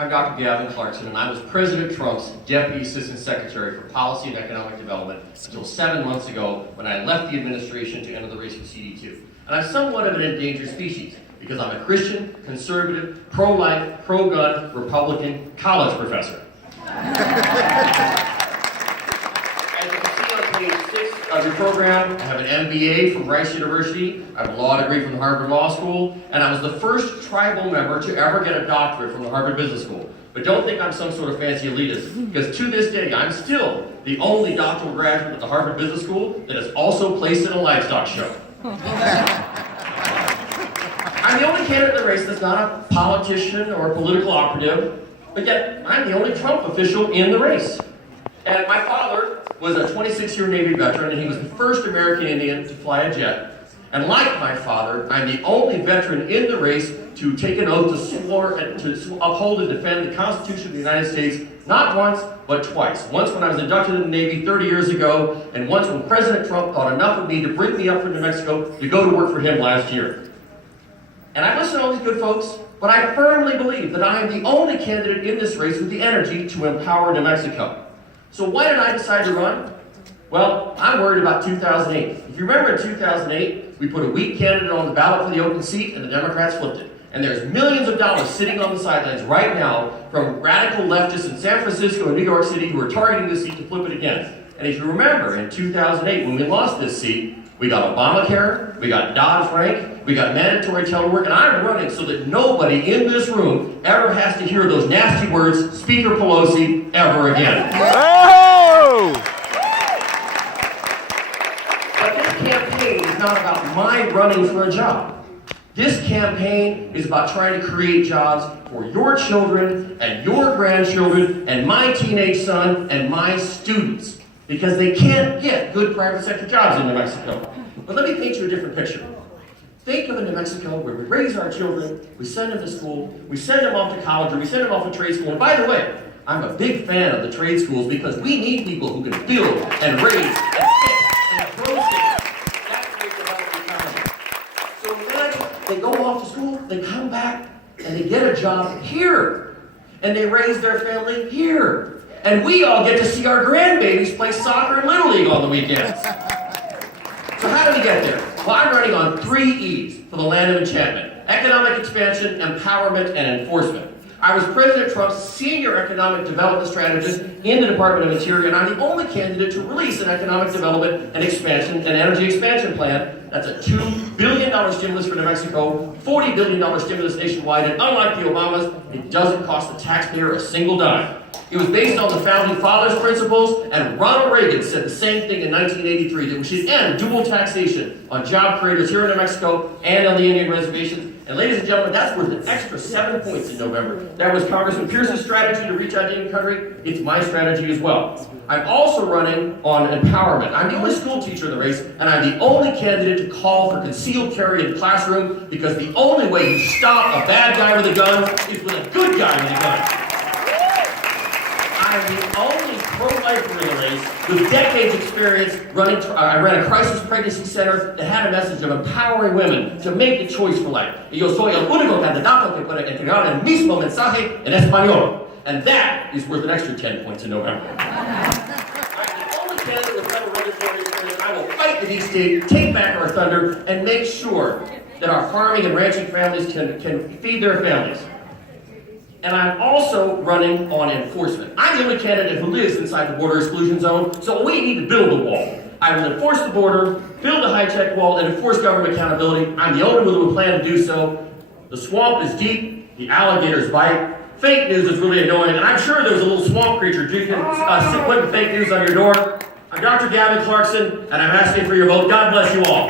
I'm Dr. Gavin Clarkson, and I was President Trump's Deputy Assistant Secretary for Policy and Economic Development until 7 months ago when I left the administration to enter the race for CD2. And I'm somewhat of an endangered species because I'm a Christian, conservative, pro-life, pro-gun, Republican college professor. As you can see on page 6 of your program, I have an MBA from Rice University, I have a law degree from the Harvard Law School, and I was the first tribal member to ever get a doctorate from the Harvard Business School. But don't think I'm some sort of fancy elitist, because to this day, I'm still the only doctoral graduate at the Harvard Business School that is also placed in a livestock show. I'm the only candidate in the race that's not a politician or a political operative, but yet I'm the only Trump official in the race. And my father was a 26-year Navy veteran, and he was the first American Indian to fly a jet. And like my father, I'm the only veteran in the race to take an oath to uphold and defend the Constitution of the United States, not once, but twice. Once when I was inducted in the Navy 30 years ago, and once when President Trump thought enough of me to bring me up from New Mexico to go to work for him last year. And I listen to all these good folks, but I firmly believe that I am the only candidate in this race with the energy to empower New Mexico. So why did I decide to run? Well, I'm worried about 2008. If you remember in 2008, we put a weak candidate on the ballot for the open seat, and the Democrats flipped it. And there's millions of dollars sitting on the sidelines right now from radical leftists in San Francisco and New York City who are targeting this seat to flip it again. And if you remember, in 2008, when we lost this seat, we got Obamacare, we got Dodd-Frank, we got mandatory telework, and I'm running so that nobody in this room ever has to hear those nasty words, Speaker Pelosi, ever again. Oh! But this campaign is not about my running for a job. This campaign is about trying to create jobs for your children and your grandchildren and my teenage son and my students, because they can't get good private sector jobs in New Mexico. But let me paint you a different picture. Think of a New Mexico where we raise our children, we send them to school, we send them off to college, or we send them off to trade school. And by the way, I'm a big fan of the trade schools because we need people who can build and raise and fix and grow things. That's the way to develop the economy. So when they go off to school, they come back and they get a job here. And they raise their family here. And we all get to see our grandbabies play soccer and Little League on the weekends. So how do we get there? Well, I'm running on 3 E's for the land of enchantment: economic expansion, empowerment, and enforcement. I was President Trump's senior economic development strategist in the Department of Interior, and I'm the only candidate to release an economic development and expansion and energy expansion plan. That's a $2 billion stimulus for New Mexico, $40 billion stimulus nationwide, and unlike the Obamas, it doesn't cost the taxpayer a single dime. It was based on the Founding Fathers' principles, and Ronald Reagan said the same thing in 1983, that we should end dual taxation on job creators here in New Mexico and on the Indian reservations. And ladies and gentlemen, that's worth an extra 7 points in November. That was Congressman Pierce's strategy to reach out to Indian country. It's my strategy as well. I'm also running on empowerment. I'm the only school teacher in the race, and I'm the only candidate to call for concealed carry in the classroom, because the only way you stop a bad guy with a gun is with a good guy with a gun. I'm the only pro-lifer in the race with decades experience running. I ran a crisis pregnancy center that had a message of empowering women to make the choice for life. Yo soy el único candidato que puede entregar el mismo mensaje en español. And that is worth an extra 10 points in November. I'm the only candidate with federal regulatory experience. I will fight the deep state, take back our thunder, and make sure that our farming and ranching families can feed their families. And I'm also running on enforcement. I'm the only candidate who lives inside the border exclusion zone, so we need to build a wall. I will enforce the border, build a high-tech wall, and enforce government accountability. I'm the only one who will plan to do so. The swamp is deep, the alligators bite. Fake news is really annoying, and I'm sure there's a little swamp creature putting fake news on your door. I'm Dr. Gavin Clarkson, and I'm asking for your vote. God bless you all.